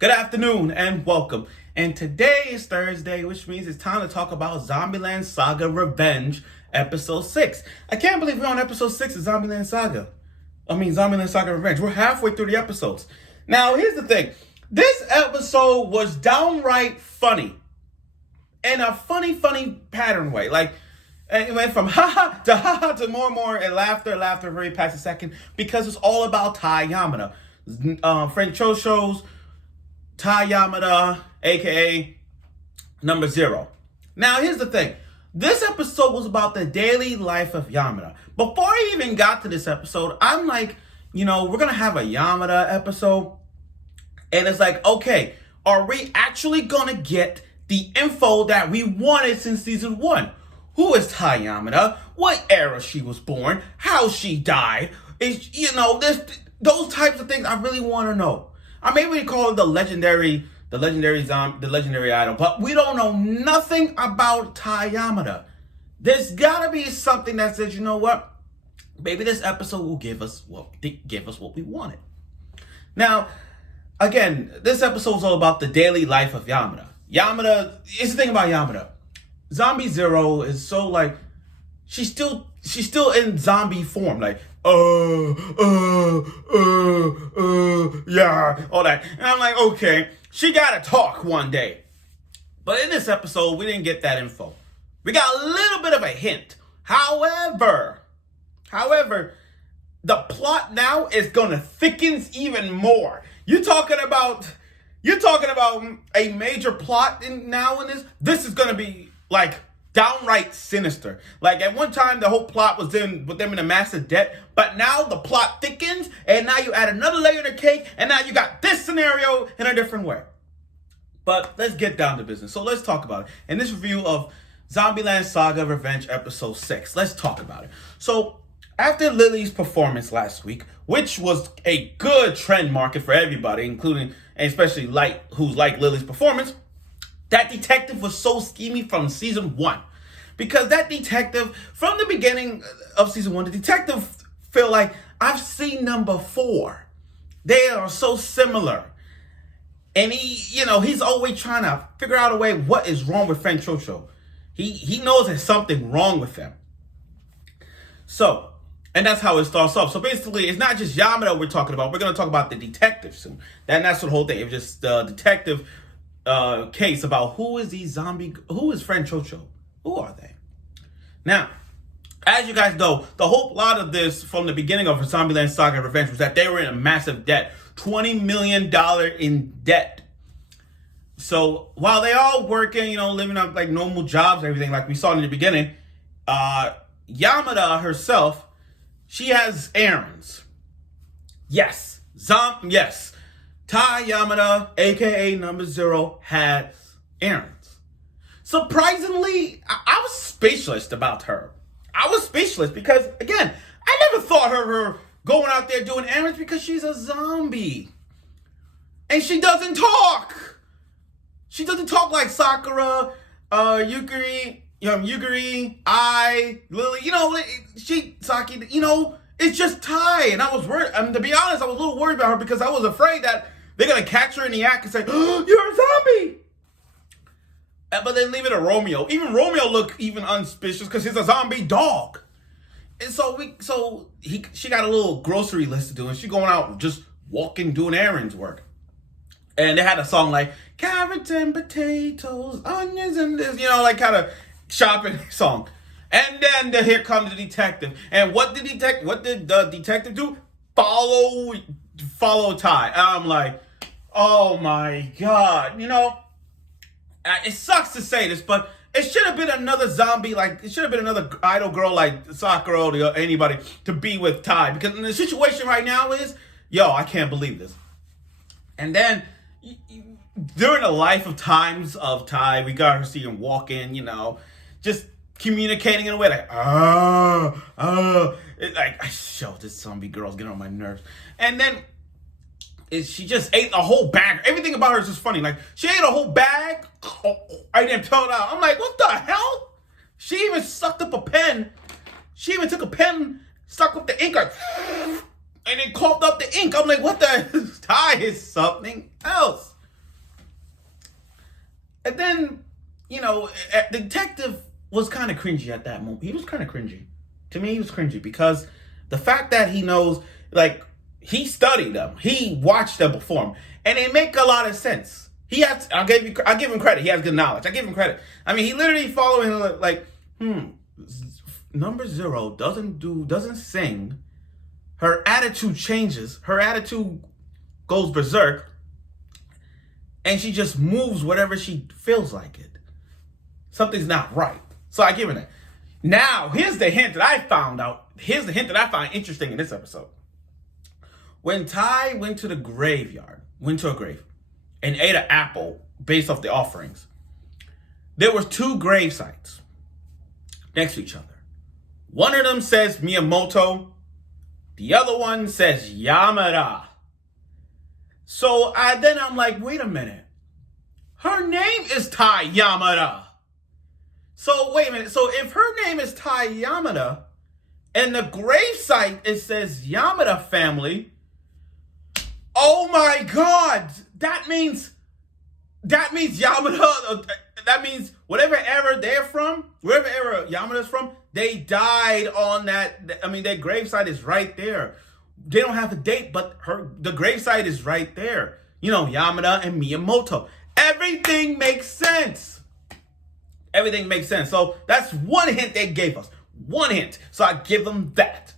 Good afternoon and welcome. And today is Thursday, which means it's time to talk about Zombieland Saga Revenge, episode 6. I can't believe we're on episode 6 of Zombieland Saga. Zombieland Saga Revenge. We're halfway through the episodes. Now, here's the thing. This episode was downright funny. In a funny pattern way. Like, it went from ha-ha to more and more, and laughter very past a second, because it's all about Tae Yamada. Frank Chocho's Tae Yamada, aka number 0. Now, here's the thing. This episode was about the daily life of Yamada. Before I even got to this episode, I'm like, we're going to have a Yamada episode. And it's like, okay, are we actually going to get the info that we wanted since season 1? Who is Tae Yamada? What era she was born? How she died? Those types of things I really want to know. I maybe we call it the legendary idol, but we don't know nothing about Tae Yamada. There's gotta be something that says, you know what? Maybe this episode will give us what we wanted. Now, again, this episode is all about the daily life of Yamada. Yamada, here's the thing about Yamada. Zombie Zero is so like, she's still in zombie form, like, yeah, all that. And I'm like, okay, she gotta talk one day. But in this episode, we didn't get that info. We got a little bit of a hint. However, the plot now is gonna thicken even more. You're talking about a major plot in this. This is gonna be like downright sinister. Like, at one time, the whole plot was with them in a massive debt, but now the plot thickens, and now you add another layer to the cake, and now you got this scenario in a different way. But let's get down to business. So let's talk about it. In this review of Zombieland Saga Revenge Episode 6, let's talk about it. So, after Lily's performance last week, which was a good trend market for everybody, including, and especially who's like Lily's performance, that detective was so schemy from season 1. Because that detective, from the beginning of season 1, the detective felt like, I've seen number 4. They are so similar. And he's always trying to figure out a way what is wrong with Frank Chocho. He knows there's something wrong with them. So, and that's how it starts off. So basically, it's not just Yamada we're talking about. We're going to talk about the detective soon. That's the whole thing. It's just the detective case about who is Frank Chocho? Who are they? Now, as you guys know, the whole plot of this from the beginning of Zombieland Saga Revenge was that they were in a massive debt, $20 million in debt. So while they all working, living up like normal jobs, everything like we saw in the beginning, Yamada herself, she has errands. Yes. Tae Yamada, aka number 0, has errands. Surprisingly, I was speechless about her. I was speechless because, again, I never thought her going out there doing errands because she's a zombie. And she doesn't talk. She doesn't talk like Sakura, Yukari, Lily, Saki, it's just Tae. And I was worried. To be honest, I was a little worried about her because I was afraid that they're going to catch her in the act and say, oh, you're a zombie. But then leave it to Romeo. Even Romeo looked even unsuspicious because he's a zombie dog. And so she got a little grocery list to do, and she going out just walking, doing errands work. And they had a song like carrots and potatoes, onions and this, like kind of shopping song. And then here comes the detective. And what did the detective do? Follow Tae. I'm like, oh my God. It sucks to say this, but it should have been another zombie, it should have been another idol girl like Sakura or anybody to be with Tae. Because the situation right now is, I can't believe this. And then, during the life of times of Tae, we got her seeing walk in, just communicating in a way like, this zombie girl's getting on my nerves. And then she just ate a whole bag. Everything about her is just funny. Like, she ate a whole bag. I didn't tell it out. I'm like, what the hell? She even sucked up a pen. She even took a pen, stuck with the ink, and then coughed up the ink. I'm like, what the? Tae is something else. And then, the detective was kind of cringy at that moment. He was kind of cringy. To me, he was cringy because the fact that he knows, like, he studied them, he watched them perform, and they make a lot of sense. He has. I'll give him credit. He has good knowledge. I give him credit. I mean, he literally following like, number 0 doesn't sing. Her attitude changes. Her attitude goes berserk, and she just moves whatever she feels like it. Something's not right. So I give her that. Now, here's the hint that I found out. Here's the hint that I find interesting in this episode. When Tae went to a grave, and ate an apple based off the offerings, there was 2 grave sites next to each other. One of them says Miyamoto. The other one says Yamada. So I'm like, wait a minute. Her name is Tae Yamada. So wait a minute. So if her name is Tae Yamada, and the gravesite it says Yamada family, oh my God, that means Yamada. That means whatever era they're from, wherever era Yamada's from, they died on that. I mean, their gravesite is right there. They don't have a date, but the gravesite is right there. Yamada and Miyamoto. Everything makes sense. Everything makes sense. So that's one hint they gave us. One hint. So I give them that.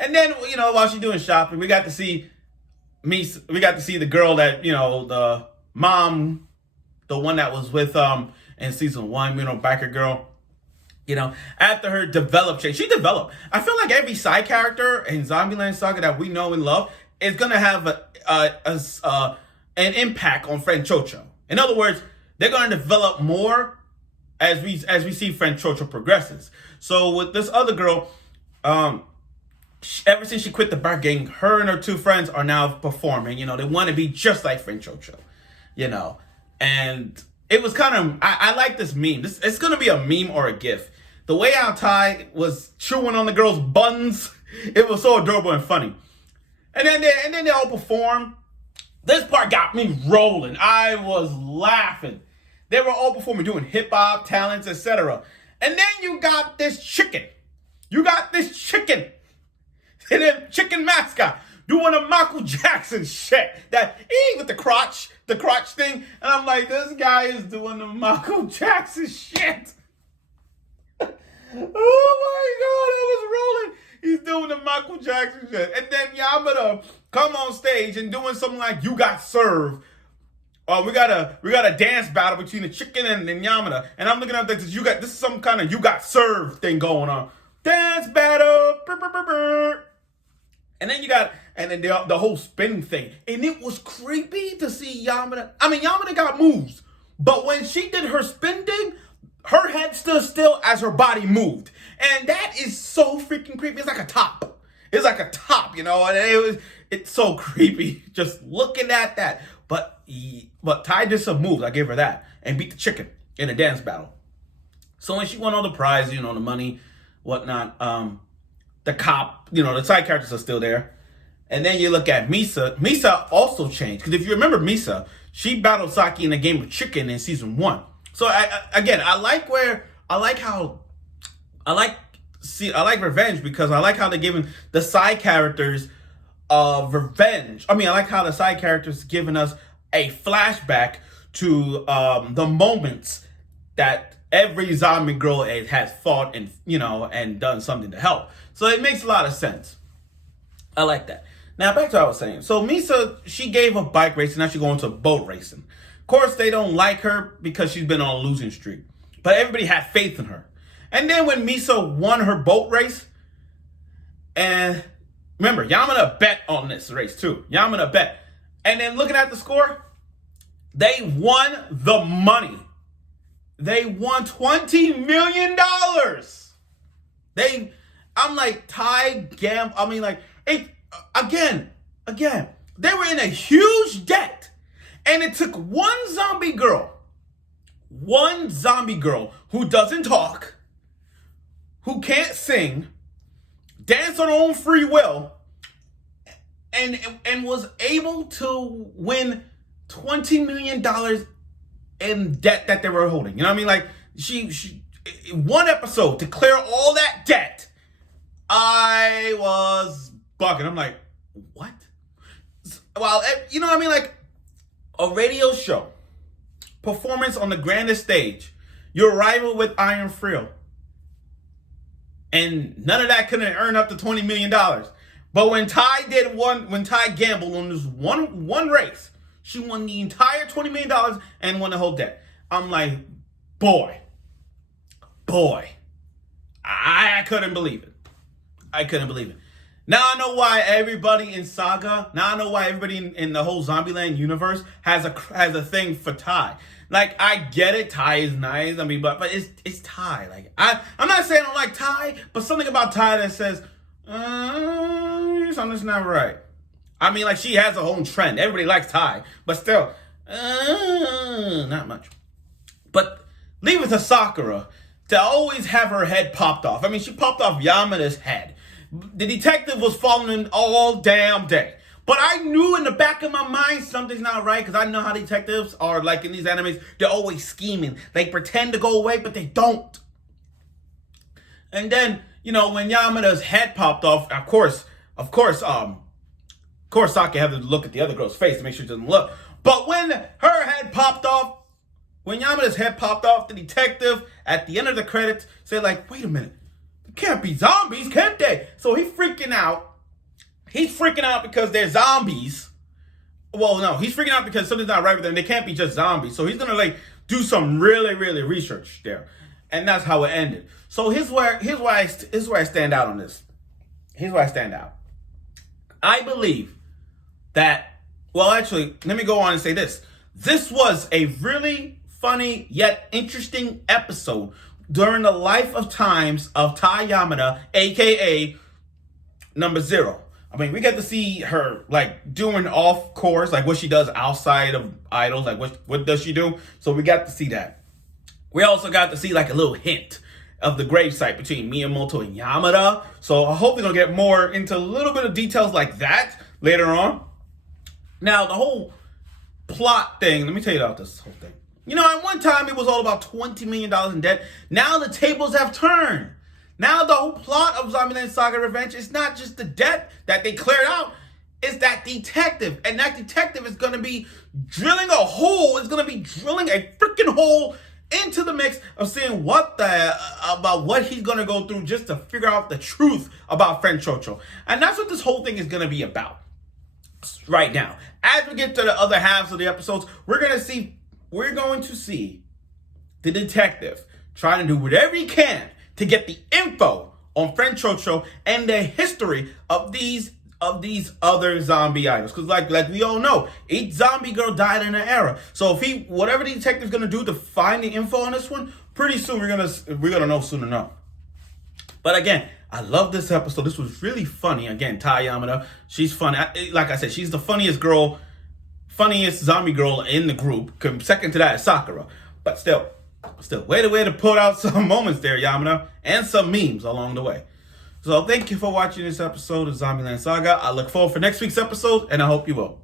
And then, while she's doing shopping, we got to see the girl that, the mom, the one that was with in season 1, biker girl. After her she developed. I feel like every side character in Zombieland Saga that we know and love is gonna have an impact on Friend Chocho. In other words, they're gonna develop more as we see Friend Chocho progresses. So with this other girl, ever since she quit the bar gang, her and her 2 friends are now performing. They want to be just like Friend Chocho. And it was kind of, I like this meme. It's gonna be a meme or a gif. The way how Tae was chewing on the girl's buns, it was so adorable and funny. And then they all perform. This part got me rolling. I was laughing. They were all performing, doing hip hop, talents, etc. And then you got this chicken. And then chicken mascot doing a Michael Jackson shit. That with the crotch thing. And I'm like, this guy is doing the Michael Jackson shit. Oh my God, I was rolling. He's doing the Michael Jackson shit. And then Yamada come on stage and doing something like "You Got Served." We got a dance battle between the chicken and Yamada. And I'm looking at this. This is some kind of "You Got Served" thing going on. Dance battle. And then the whole spin thing. And it was creepy to see Yamada. I mean, Yamada got moves. But when she did her spin thing, her head stood still as her body moved. And that is so freaking creepy. It's like a top. And it's so creepy just looking at that. But Tae did some moves. I gave her that. And beat the chicken in a dance battle. So when she won all the prize, the money, whatnot, the cop, the side characters are still there. And then you look at Misa. Misa also changed. Because if you remember Misa, she battled Saki in a game of chicken in season 1. So I like revenge because I like how they're giving the side characters revenge. I mean, I like how the side characters giving us a flashback to the moments that every zombie girl has fought and done something to help. So it makes a lot of sense. I like that. Now back to what I was saying. So Misa, she gave up bike racing. Now she's going to boat racing. Of course, they don't like her because she's been on a losing streak. But everybody had faith in her. And then when Misa won her boat race, and remember, Yamada bet on this race too. Yamada bet. And then looking at the score, they won the money. They won $20 million. I'm like, again, they were in a huge debt. And it took one zombie girl who doesn't talk, who can't sing, dance on her own free will, and was able to win $20 million in debt that they were holding. You know what I mean? Like she one episode to clear all that debt. I was bugging. I'm like, what? Well, you know what I mean? Like a radio show, performance on the grandest stage, your rival with Iron Frill. And none of that couldn't earn up to $20 million. But when Tae gambled on this one race, she won the entire $20 million and won the whole debt. I'm like, boy, I couldn't believe it. I couldn't believe it. Now I know why everybody in Saga, now I know why everybody in the whole Zombieland universe has a thing for Tae. Like, I get it, Tae is nice. I mean, but it's Tae. Like, I'm not saying I don't like Tae, but something about Tae that says, something's not right. I mean, like, she has a whole trend. Everybody likes Tae, but still, not much. But leave it to Sakura to always have her head popped off. I mean, she popped off Yamada's head. The detective was following all damn day. But I knew in the back of my mind something's not right, because I know how detectives are like in these animes. They're always scheming. They pretend to go away, but they don't. And then, you know, when Yamada's head popped off, of course, Saki had to look at the other girl's face to make sure it doesn't look. But when her head popped off, when Yamada's head popped off, the detective at the end of the credits said, like, wait a minute. Can't be zombies, can't they? So he's freaking out. He's freaking out because they're zombies. Well, no, he's freaking out because something's not right with them. They can't be just zombies. So he's gonna like do some really research there, and that's how it ended. So here's where I stand out on this. Here's where I stand out. I believe that. Well, actually, let me go on and say this. This was a really funny yet interesting episode during the life of times of Tae Yamada, aka number 0. I mean, we get to see her like doing off course, like what she does outside of idols, like what does she do? So we got to see that. We also got to see like a little hint of the gravesite between Miyamoto and Yamada. So I hope we're gonna get more into a little bit of details like that later on. Now the whole plot thing, let me tell you about this whole thing. You know, at one time, it was all about $20 million in debt. Now the tables have turned. Now the whole plot of Zombieland Saga Revenge is not just the debt that they cleared out. It's that detective. And that detective is going to be drilling a hole. It's going to be drilling a freaking hole into the mix of seeing about what he's going to go through just to figure out the truth about Friend Chocho. And that's what this whole thing is going to be about right now. As we get to the other halves of the episodes, we're going to see the detective trying to do whatever he can to get the info on Friend Chocho and the history of these other zombie idols. Because like we all know, each zombie girl died in an era. So if whatever the detective's gonna do to find the info on this one, pretty soon we're gonna know soon enough. But again, I love this episode. This was really funny. Again, Tae Yamada, she's funny. Like I said, she's the funniest zombie girl in the group. Second to that is Sakura. But still, way to put out some moments there, Yamada, and some memes along the way. So thank you for watching this episode of Zombieland Saga. I look forward for next week's episode, and I hope you will.